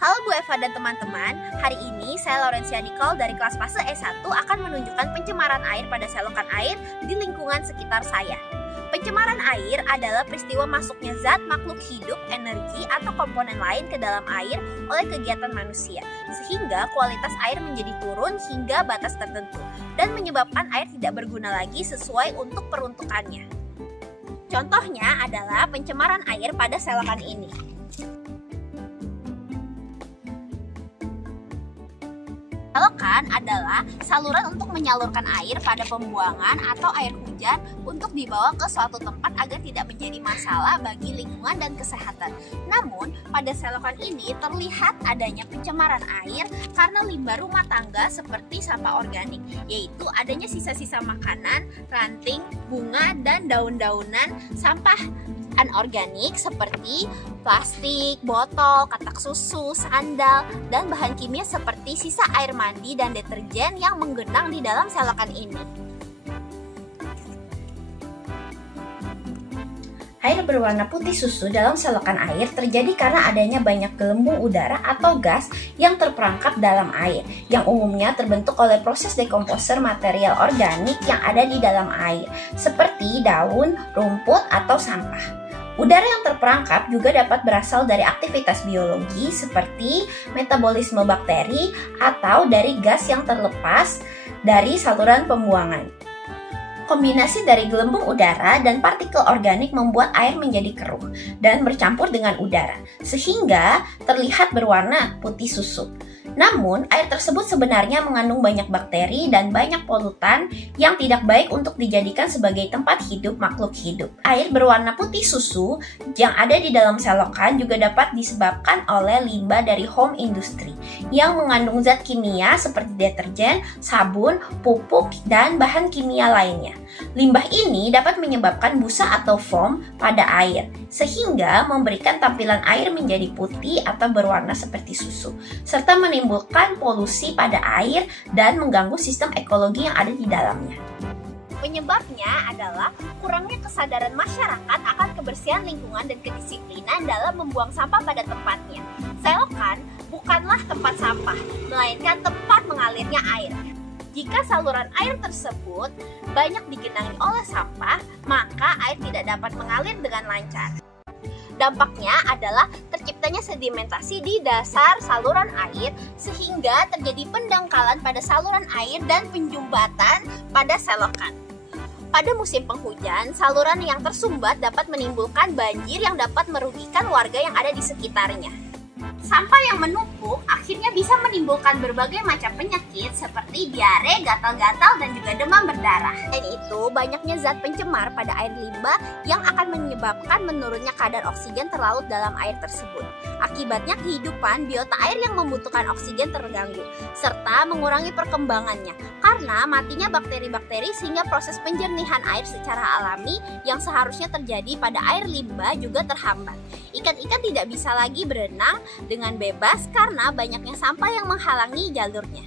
Halo Bu Eva dan teman-teman, hari ini saya Laurencia Nicole dari kelas fase E1 akan menunjukkan pencemaran air pada selokan air di lingkungan sekitar saya. Pencemaran air adalah peristiwa masuknya zat makhluk hidup, energi, atau komponen lain ke dalam air oleh kegiatan manusia, sehingga kualitas air menjadi turun hingga batas tertentu, dan menyebabkan air tidak berguna lagi sesuai untuk peruntukannya. Contohnya adalah pencemaran air pada selokan ini. Selokan adalah saluran untuk menyalurkan air pada pembuangan atau air hujan untuk dibawa ke suatu tempat agar tidak menjadi masalah bagi lingkungan dan kesehatan. Namun, pada selokan ini terlihat adanya pencemaran air karena limbah rumah tangga seperti sampah organik, yaitu adanya sisa-sisa makanan, ranting, bunga, dan daun-daunan sampah anorganik seperti plastik, botol, katak susu, sandal, dan bahan kimia seperti sisa air mandi dan deterjen yang menggenang di dalam selokan ini. Air berwarna putih susu dalam selokan air terjadi karena adanya banyak gelembung udara atau gas yang terperangkap dalam air, yang umumnya terbentuk oleh proses dekomposer material organik yang ada di dalam air, seperti daun, rumput, atau sampah. Udara yang terperangkap juga dapat berasal dari aktivitas biologi seperti metabolisme bakteri atau dari gas yang terlepas dari saluran pembuangan. Kombinasi dari gelembung udara dan partikel organik membuat air menjadi keruh dan bercampur dengan udara, sehingga terlihat berwarna putih susu. Namun, air tersebut sebenarnya mengandung banyak bakteri dan banyak polutan yang tidak baik untuk dijadikan sebagai tempat hidup makhluk hidup. Air berwarna putih susu yang ada di dalam selokan juga dapat disebabkan oleh limbah dari home industry yang mengandung zat kimia seperti deterjen, sabun, pupuk, dan bahan kimia lainnya. Limbah ini dapat menyebabkan busa atau foam pada air, sehingga memberikan tampilan air menjadi putih atau berwarna seperti susu, serta menimbulkan polusi pada air dan mengganggu sistem ekologi yang ada di dalamnya. Penyebabnya adalah kurangnya kesadaran masyarakat akan kebersihan lingkungan dan kedisiplinan dalam membuang sampah pada tempatnya. Selokan bukanlah tempat sampah, melainkan tempat mengalirnya air. Jika saluran air tersebut banyak digenangi oleh sampah, maka air tidak dapat mengalir dengan lancar. Dampaknya adalah terciptanya sedimentasi di dasar saluran air sehingga terjadi pendangkalan pada saluran air dan penjumbatan pada selokan. Pada musim penghujan, saluran yang tersumbat dapat menimbulkan banjir yang dapat merugikan warga yang ada di sekitarnya. Sampah yang menumpuk akhirnya bisa menimbulkan berbagai macam penyakit seperti diare, gatal-gatal, dan juga demam berdarah. Selain itu, banyaknya zat pencemar pada air limbah yang akan menyebabkan menurunnya kadar oksigen terlarut dalam air tersebut. Akibatnya kehidupan biota air yang membutuhkan oksigen terganggu, serta mengurangi perkembangannya karena matinya bakteri-bakteri sehingga proses penjernihan air secara alami yang seharusnya terjadi pada air limbah juga terhambat. Ikan-ikan tidak bisa lagi berenang dengan bebas karena banyaknya sampah yang menghalangi jalurnya.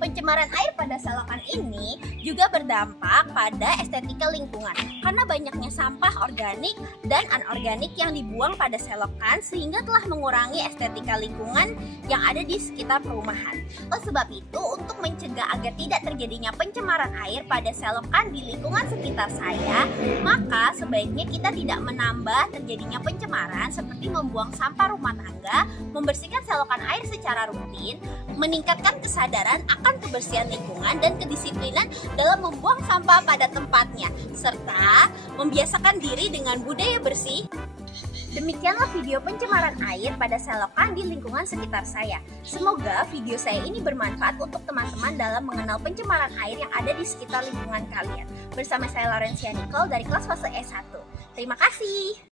Pencemaran air pada selokan ini juga berdampak pada estetika lingkungan karena banyaknya sampah organik dan anorganik yang dibuang pada selokan sehingga telah mengurangi estetika lingkungan yang ada di sekitar perumahan. Oleh sebab itu, untuk mencegah agar tidak terjadinya pencemaran air pada selokan di lingkungan sekitar saya, maka sebaiknya kita tidak menambah terjadinya pencemaran seperti membuang sampah rumah tangga, membersihkan selokan air secara rutin, meningkatkan kesadaran akan kebersihan lingkungan dan kedisiplinan dalam membuang sampah pada tempatnya, serta membiasakan diri dengan budaya bersih. Demikianlah video pencemaran air pada selokan di lingkungan sekitar saya. Semoga video saya ini bermanfaat untuk teman-teman dalam mengenal pencemaran air yang ada di sekitar lingkungan kalian. Bersama saya Laurencia Nicole dari kelas fase E1. Terima kasih.